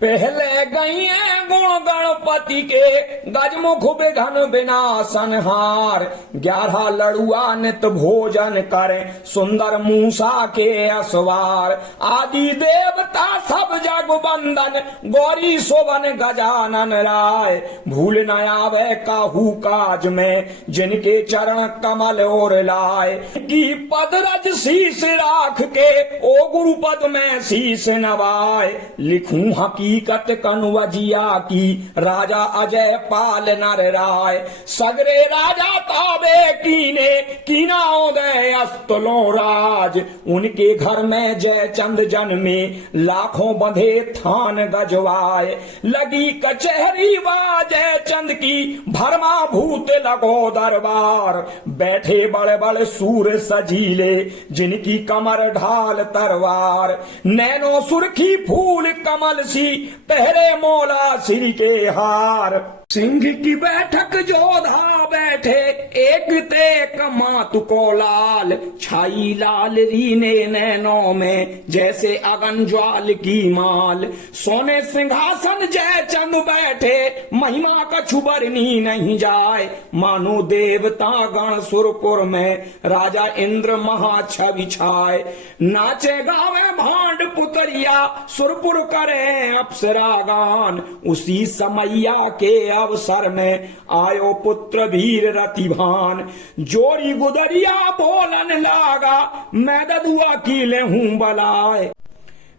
पहले गई है गुण गणपति के गजमुख विघन विनाशन हार। 11 लड़ुआ नित भोजन करे सुंदर मूसा के असवार। आदि देवता सब जग बंदन गौरी शोभन गजानन राय। भूल न आवे काहू काज में जिनके चरण कमल और लाए। की पद रज शीश राख के ओ गुरु पद में शीश नवाए। लिखूं हकीकत कनवजिया की राजा अजय पाल नर राय। सगरे राजा ताबे कीने कीना उदय अस्तुलो राज। उनके घर में जय चंद जन्मे लाखों बंधे थान गजवाए। लगी कचहरी वा जय चंद की भरमा भूत लगो दरबार। बैठे बड़े बड़े सूर सजीले जिनकी कमर ढाल तरवार। नैनो सुर्खी फूल कमल सी पहरे मौला श्री के हार। सिंह की बैठक जोधा बैठे एक तेक मातु को लाल। छाई लाल रीने नैनों में जैसे अगन ज्वाल की माल। सोने सिंहासन जय चंद बैठे महिमा कछु बरनी नहीं जाए। मानो देवता गण सुरपुर में राजा इंद्र महाछवि छाए। नाचे गावे भांड पुतरिया सुरपुर करे अप्सरा गान। उसी समैया के अवसर में आयो पुत्र वीर रतिभान। जोरी गुदरिया बोलन लागा मैं ददुआ की ले हूं बलाए।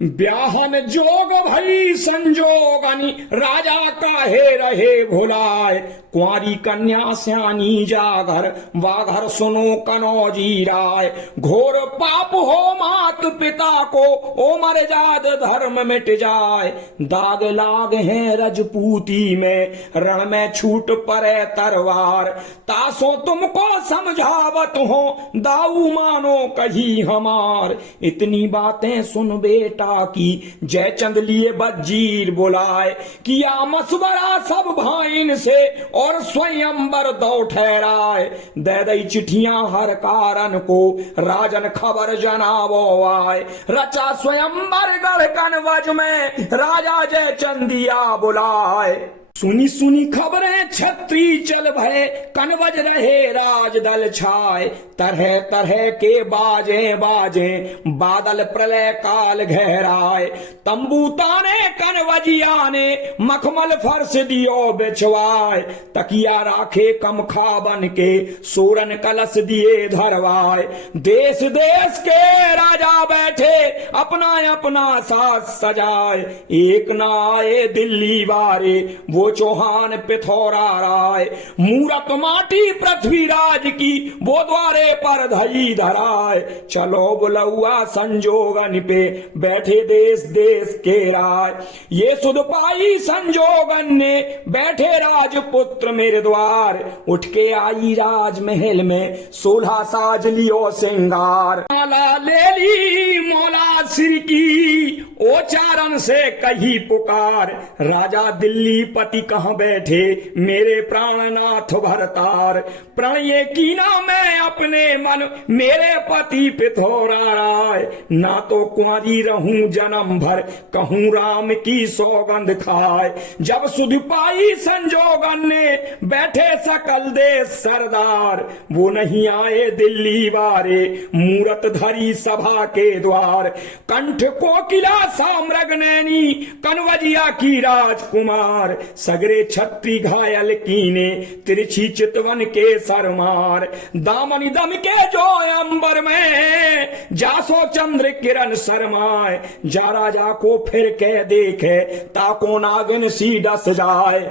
ब्याहन जोग भई संजोगनी राजा काहे रहे भुलाए। कुंवारी कन्या स्यानी जागर वाघर सुनो कनौजी राय। घोर पाप हो मात पिता को ओ मर जाद धर्म मिट जाए। दाग लाग है रजपूती में रण में छूट पड़े तरवार। तासो तुमको समझावत हो दाऊ मानो कही हमार। इतनी बातें सुन बेटा की जयचंद लिए बजीर बुलाए। किया मशवरा सब भाइन से और स्वयंवर दो ठहराए। दे दई चिट्ठियां हर कारण को राजन खबर जनावो आए। रचा स्वयंवर गढ़ कनवज में राजा जयचंदिया बुलाए। सुनी सुनी खबरें छत्री चल भरे कनवज रहे राज दल छाए। तरह तरह के बाजे बाजे बादल प्रलय काल गहराए। तंबू ताने कनवजिया ने मखमल फर्श दियो बिछवाए। तकिया राखे कमखा बन के सूरन कलश दिए धरवाए। देश देश के राजा बैठे अपना अपना सास सजाए। एक न आए दिल्ली वारे वो चौहान पिथौरा राय। मूरत माटी पृथ्वीराज की वो द्वारे पर धई धराए। चलो बुलौआ संजोगन पे बैठे देश देश के राय। ये सुध पाई संजोगन ने बैठे राजपुत्र मेरे द्वार। उठ के आई राजमहल में सोलह साज लियो सिंगार। माला ले ली मौला सिर की ओ चारण से कही पुकार। राजा दिल्ली पति कहाँ बैठे मेरे प्राणनाथ भरतार। प्रणय कीना मैं अपने मन मेरे पति पिथौरा राय। ना तो कुंवारी रहूं जन्म भर कहूं राम की सौगंध खाए। जब सुध पाई संजोगन ने बैठे सकल देश सरदार। वो नहीं आए दिल्ली वारे मूरत धरी सभा के द्वार। कंठ कोकिला साम्रग नैनी कनवजिया की राजकुमार। सगरे छत्री घायल कीने तिरछी चितवन के सरमार। दामन दम के जो अंबर में जासो चंद्र किरण शरमाए। जा राजा को फिर कह देखे ताको नागिन सी डस जाए।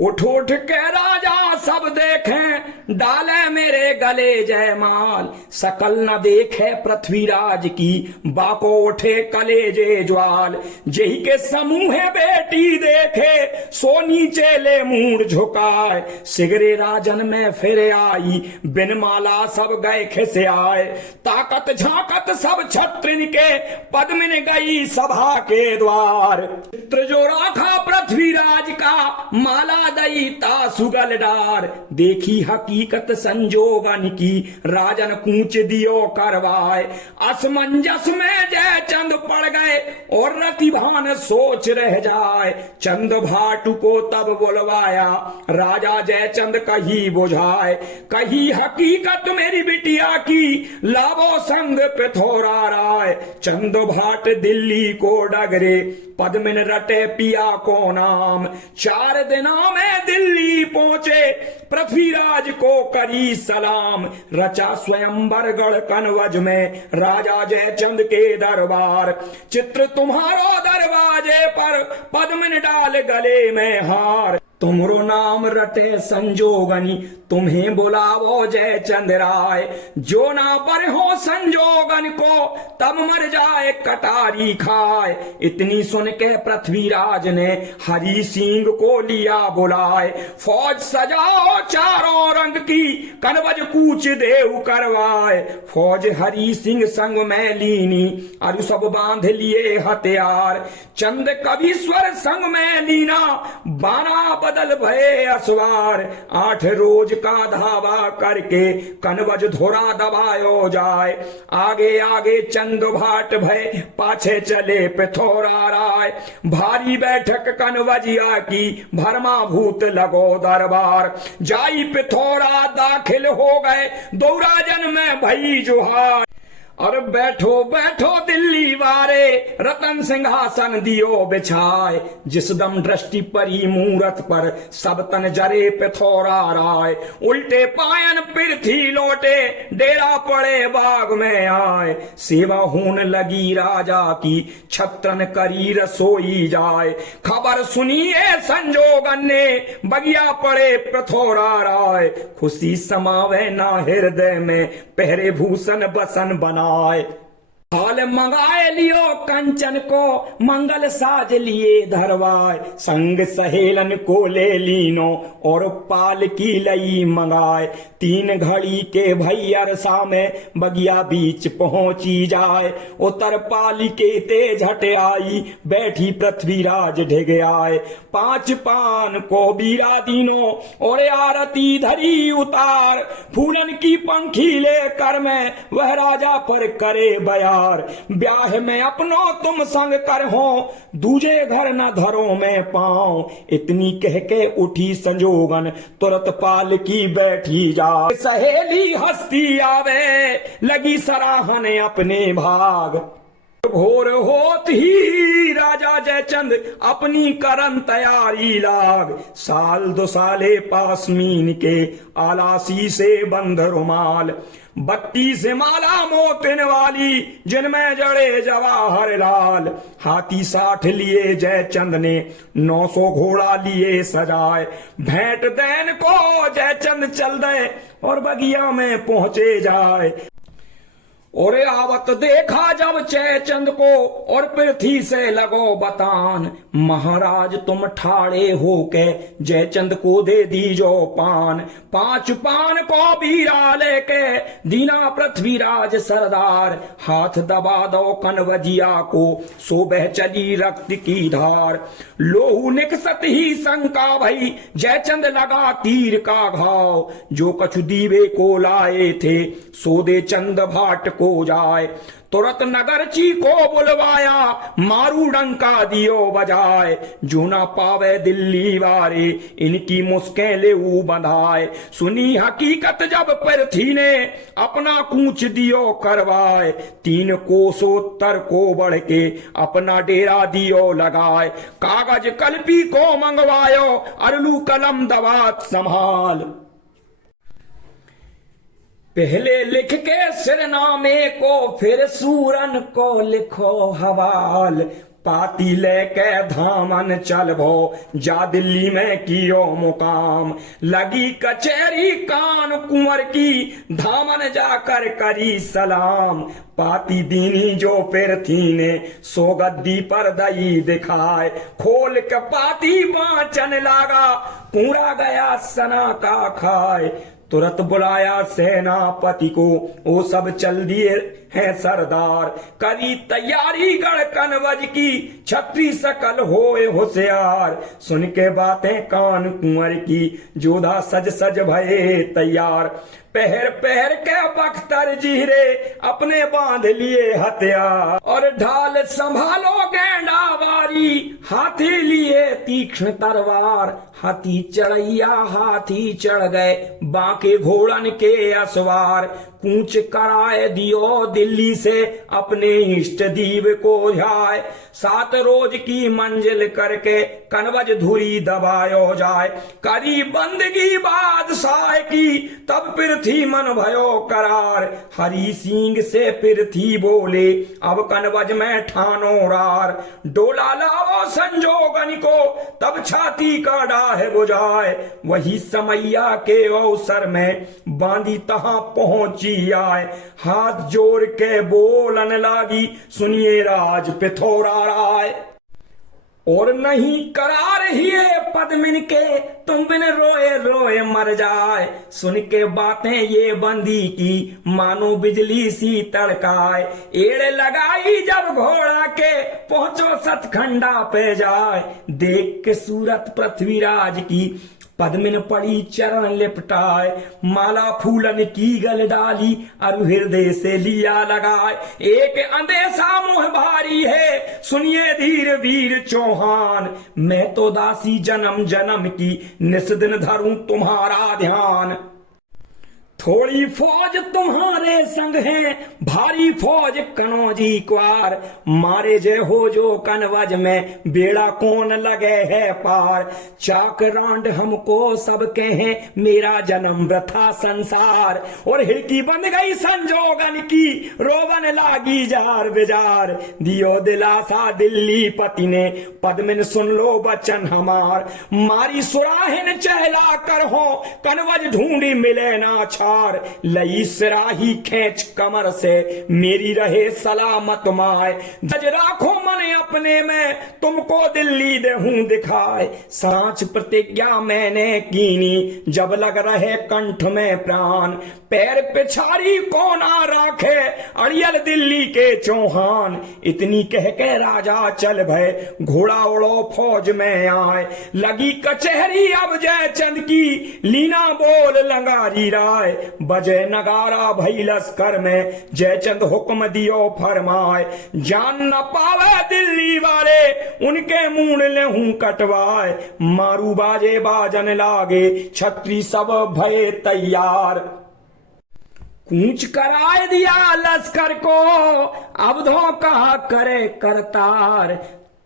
उठ उठ के राजा सब देखें डाले मेरे गले जयमाल। सकल न देखे पृथ्वीराज की बाको उठे कलेजे ज्वाल। जही के समूह बेटी देखे सो नीचे ले मूड झुकाए। सिगरे राजन में फिर आई बिन माला सब गए खिसे आए। ताकत झाकत सब छत्रिन के पद्मिन गई सभा के द्वार। चित्र जो राखा पृथ्वीराज का माला दई ता सुगल डार, देखी हकीकत संजोगन की, राजन कूच दियो करवाए। असमंजस में जय चंद पड़ गए और रतिभान सोच रह जाए। चंद भाटु को तब बुलवाया, राजा जयचंद कही बुझाए। कही हकीकत मेरी बिटिया की, लावो संग पिथौरा राय। चंद भाट दिल्ली को डगरे, पद्मिन रटे पिया को नाम। 4 दिनों में दिल्ली पहुंचे, पृथ्वीराज को करी सलाम। रचा स्वयंवर गढ़ कनवज में, राजा जयचंद के दरबार। चित्र तुम्हारो दरवाजे पर, पद्मिन डाल गले में हार। तुमरो नाम रटे संजोगनी, तुम्हें बुलावो जयचंद राय। जो ना पर हो संजोगन को, तब मर जाए कटारी खाए। इतनी सुन के पृथ्वीराज ने, हरि सिंह को लिया बुलाए। फौज सजाओ चारों रंग की, कनवज कूच देव करवाए। फौज हरि सिंह संग में लीनी, अरु सब बांध लिए हथियार। चंद कवीश्वर संग में लीना, बाना बदल भये असवार। 8 रोज का धावा करके, कनवज धोरा दबायो जाए। आगे आगे चंद भाट भय, पाछे चले पिथौरा राय। भारी बैठक कनवजिया की, भरमा भूत लगो दरबार। जाई पिथौरा दाखिल हो गए, दौराजन में भई जुहार। और बैठो बैठो दिल्ली वारे, रतन सिंहासन दियो बिछाए। जिस दम दृष्टि परी मूरत पर, सब तन जरे पिथौरा राय। उल्टे पायन पृथ्वी लौटे, डेरा पड़े बाग में आए। सेवा होन लगी राजा की, छत्रन करी रसोई जाए। खबर सुनिए संजोगन ने, बगिया पड़े पिथौरा राय। खुशी समावे ना हृदय में, पहरे भूषण बसन बना। हाल मंगाए लियो कंचन को, मंगल साज लिए धरवाए। संग सहेलन को ले लीनो, और पाल की लई मंगाए। 3 घड़ी के भैयर में, बगिया बीच पहुंची जाए। उतर पाली के तेज हटे आई, बैठी पृथ्वीराज ढिग आए। 5 पान को बीरा दीनो, और आरती धरी उतार। फूलन की पंखी ले कर में, वह राजा पर करे बयार। ब्याह में अपनो तुम संग कर हो, दूजे घर न धरो में पाओ। इतनी कह के उठी संजोगन, तुरत पाल की बैठी जाए। सहेली हस्ती आवे, लगी सराहन अपने भाग। भोर होत ही राजा जयचंद, अपनी करन तैयारी लाग। साल 2 साले पासमीन के, आलासी से बंद रुमाल। 32 माला मोतिन वाली, जिनमें जड़े जवाहर लाल। हाथी 60 लिए जयचंद ने, 900 घोड़ा लिए सजाए। भेंट देन को जयचंद चल दे, और बगिया में पहुंचे जाए। और आवत देखा जब जयचंद को, और पृथ्वी से लगो बतान। महाराज तुम ठाड़े होके, जयचंद को दे दीजो पान। 5 पान को बीरा लेके, दीना पृथ्वीराज सरदार। हाथ दबा दो कनवजिया को, सो बह चली रक्त की धार। लोहू निकसत ही शंका भई, जयचंद लगा तीर का घाव। जो कछु दीवे को लाए थे, सो दे चंद भाट को जाए। तुरत नगरची को बुलवाया, मारू डंका दियो बजाए। जो ना पावे दिल्ली वारे, इनकी मुस्कें लेऊ बंधाए। सुनी हकीकत जब पृथ्वी ने, अपना कूच दियो करवाए। 3 कोसोत्तर को बढ़ के, अपना डेरा दियो लगाए। कागज कलपी को मंगवायो, अरलू कलम दवात संभाल। पहले लिख के सिरनामे को, फिर सूरन को लिखो हवाल। पाती लेके धामन चलबो, जा दिल्ली में कियो मुकाम। लगी कचहरी कान कुंवर की, धामन जाकर करी सलाम। पाती दीनी जो पृथ्वी ने, सो गद्दी पर दई दिखाए। खोल के पाती वाचन लागा, पूरा गया सना का खाए। तुरंत बुलाया सेनापति को, वो सब चल दिए हैं सरदार। करी तैयारी गढ़ कनवज की, छत्री सकल होए होशियार। सुन के बातें कान कुंवर की, जोधा सज सज भये तैयार। पहर पहर के बख्तर जीरे, अपने बांध लिए हथियार। और ढाल संभालो गेंडा बारी, हाथी लिए तीक्ष्ण तलवार। हाथी चढ़ैया हाथी चढ़ गए, बांके घोड़न के असवार। कूच कराए दियो दिल्ली से, अपने इष्ट दीव को ध्याय। 7 रोज की मंजिल करके, कनवज धुरी दबायो जाए। करी बंदगी बादशाह की, तब पृथ्वी मन भयो करार। हरि सिंह से पृथ्वी बोले, अब कनवज में ठानो रार। डोला लाओ संजोगन को, तब छाती का डाह बुझाए। वही समैया के अवसर में, बांधी तहां पहुंची आए। हाथ जोड़ के बोलन लागी, सुनिए राज पिथौरा राय। और नहीं करार हिए पद्मिन के, तुम बिन रोए रोए मर जाए। सुन के बातें ये बंदी की, मानो बिजली सी तड़काए। एड़ लगाई जब घोड़ा के, पहुंचो सतखंडा पे जाए। देख के सूरत पृथ्वीराज की, पद्मिन पड़ी चरण लिपटाए। माला फूलन की गल डाली, अरु हृदय से लिया लगाए। एक अंदेशा मुँह भारी है, सुनिए धीर वीर चौहान। मैं तो दासी जन्म जन्म की, निस दिन धरूं तुम्हारा ध्यान। थोड़ी फौज तुम्हारे संग है, भारी फौज कनौजी क्वार। मारे जय हो जो कनवज में, बेड़ा कौन लगे है पार। चाक रांड हमको सब कहे, मेरा जन्म वृथा संसार। और हिड़की बंद गई संजोगन की, रोवन लागी जार बेजार। दियो दिलासा दिल्ली पति ने, पद्मिन सुन लो बचन हमार। मारी सुराहिन चहला कर हो, कनवज ढूंढी मिले ना छा। लई सिराही खेच कमर से, मेरी रहे सलामत माए। जज राखो मन अपने में, तुमको दिल्ली देहूं दिखाए। सांच प्रतिज्ञा मैंने कीनी, जब लग रहे कंठ में प्राण। पैर पिछाड़ी कौन आ राखे, अड़ियल दिल्ली के चौहान। इतनी कह के राजा चल भय, घोड़ा उड़ो फौज में आए। लगी कचहरी अब जयचंद की, लीना बोल लंगारी राय। बजे नगारा भई लश्कर में, जयचंद हुक्म दियो फरमाए। जान न पावे दिल्ली वाले, उनके मूड लेहूं कटवाए। मारू बाजे बाजन लागे, छत्री सब भये तैयार। कूच कराए दिया लश्कर को, अब धोखा करे करतार।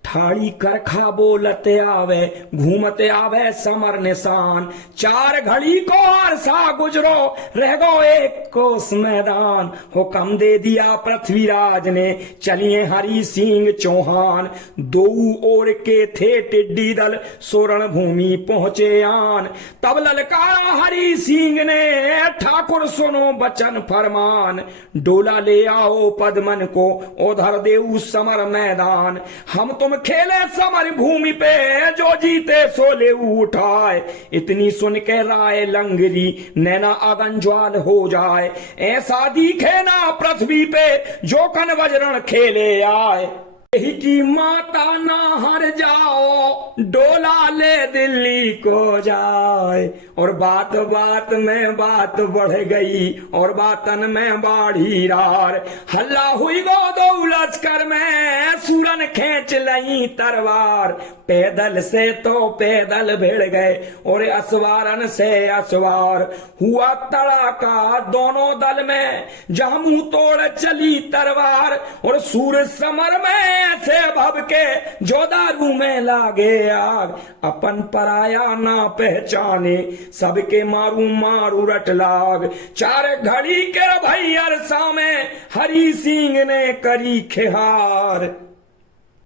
ठाड़ी करखा बोलते आवे, घूमते आवे समर निशान। 4 घड़ी को अरसा गुजरो, रह गो एक कोस मैदान। हुक्म दे दिया पृथ्वीराज ने, चलिए हरि सिंह चौहान। 2 ओर के थे टिड्डी दल, सोरण भूमि पहुंचे आन। तब ललकारा हरि सिंह ने, ठाकुर सुनो बचन फरमान। डोला ले आओ पद्मन को, उधर देऊ समर मैदान। हम तुम खेले समर भूमि पे, जो जीते सो ले उठाए। इतनी सुन के राय लंगरी, नैना अगन ज्वाल हो जाए। ऐसा दिखे ना पृथ्वी पे, जो कन वज्रण खेले आए। यही की माता ना हर जाओ, डोला ले दिल्ली को जाए। और बात बात में बात बढ़ गई, और बातन में बाढ़ी रार। हल्ला हुई गो दो लश्कर में, सूरन खेच लई तरवार। पैदल से तो पैदल भिड़ गए, और असवारन से असवार। हुआ तड़ाका दोनों दल में, जहां मुंह तोड़ चली तरवार। और सूर समर में ऐसे भब के, जो दारू में लागे आग। अपन पराया ना पहचाने, सबके मारू मारू रट लाग। 4 घड़ी के भई अरसा में, हरि सिंह ने करी खेहार।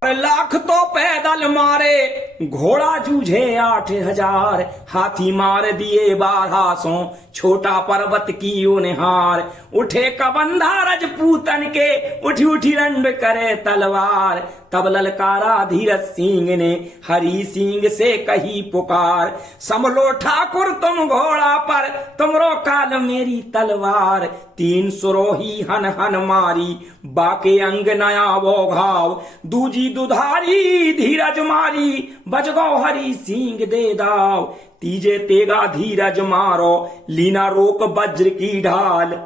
लाख तो पैदल मारे घोड़ा जूझे 8,000, हाथी मार दिए 1200, छोटा पर्वत की उन्हार। उठे कबंधा रजपूतन के, उठी उठी रंड करे तलवार। तब ललकारा धीरज सिंह ने हरि सिंह से कही पुकार, संभलो ठाकुर तुम घोड़ा पर, तुमरो काल मेरी तलवार। 3 सुरोही हन हन मारी, बाके अंग नया वो घाव। दूजी दुधारी धीरज मारी, बजगो हरि सिंह दे दाव। तीजे तेगा धीरज मारो, लीना रोक वज्र की ढाल।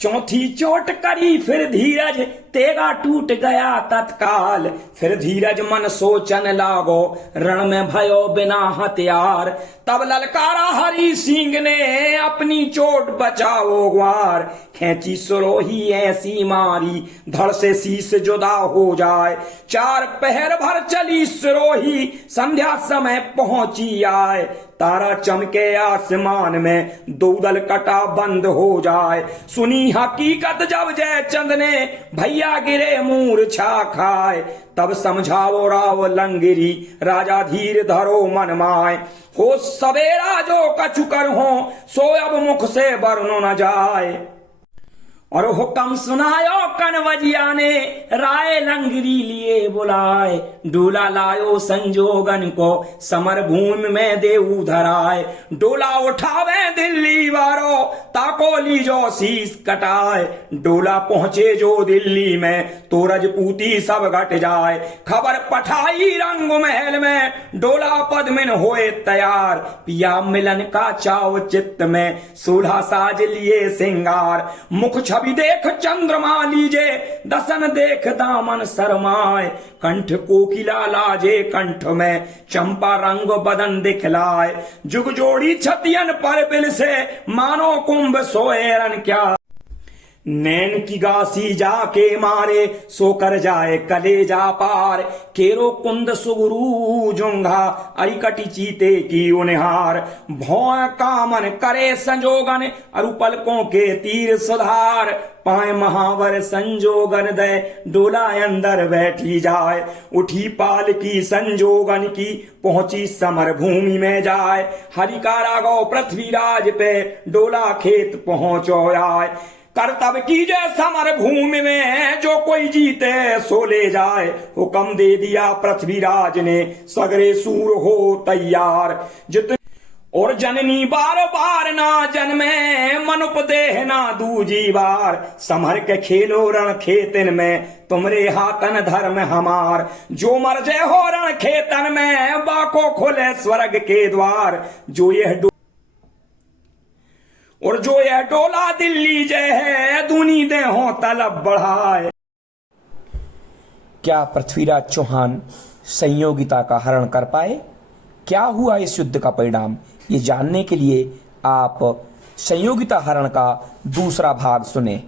चौथी चोट करी फिर धीरज, तेगा टूट गया तत्काल। फिर धीरज मन सोचन लागो, रण में भयो बिना हथियार। तब ललकारा हरि सिंह ने अपनी चोट बचाओ ग्वार। खेची सुरोही ऐसी मारी, धड़ से शीश जुदा हो जाए। 4 पहर भर चली सुरोही, संध्या समय पहुंची आए। तारा चमके आसमान में, दूदल कटा बंद हो जाए। सुनी हकीकत जब जयचंद ने, भैया गिरे मूर्छा खाए। तब समझाओ राव लंगिरी, राजा धीर धरो मन माय। हो सवेरा जो कछु कर हो, सो अब मुख से वर्ण न जाए। और हुक्म सुनायो कनवजिया ने, राय लंगरी लिए बुलाए। डोला लायो संजोगन को, समर भूमि में देऊ धराए। डोला उठावे दिल्ली वारो, ताको लीजो शीश कटाए। डोला पहुंचे जो दिल्ली में, तो रजपूती सब घट जाए। खबर पठाई रंग महल में, डोला पद्मिन होए तैयार। पिया मिलन का चाव चित्त में, सूल्हा साज लिए सिंगार। मुख छवि देख चंद्रमा लीजे, दसन देख दामन शरमाए। कंठ कोकिला लाजे कंठ में, चंपा रंग बदन दिखलाए। जुग जोड़ी छतियन पर बिल से, मानो कुंभ सोएरन क्या। नैन की गासी जाके मारे, सो कर जाए कलेजा पार। केरो कुंद सुगरू जुंघा, अरिकटी चीते की उनिहार। भौं कामन करे संजोगन, अरु पलकों के तीर सुधार। पाए महावर संजोगन दे, डोला अंदर बैठी जाए। उठी पाल की संजोगन की, पहुंची समर भूमि में जाए। हरि का रागो पृथ्वीराज पे, डोला खेत पहुंचो आए। कर्तव्य कीजे समर भूमि में, जो कोई जीते सो ले जाए। हुक्म दे दिया पृथ्वीराज ने, सगरे सूर हो तैयार। जितने और जननी बार बार ना जन्मे, मनुप देह ना दूजी बार। समर के खेलो रण खेतन में, तुमरे हाथन धर्म हमार। जो मर जे हो रण खेतन में, बाको खुले स्वर्ग के द्वार। जो यह डोला दिल्ली जय है, दूनी दे हो तलब बढ़ाए। क्या पृथ्वीराज चौहान संयोगिता का हरण कर पाए? क्या हुआ इस युद्ध का परिणाम? ये जानने के लिए आप संयोगिता हरण का दूसरा भाग सुने।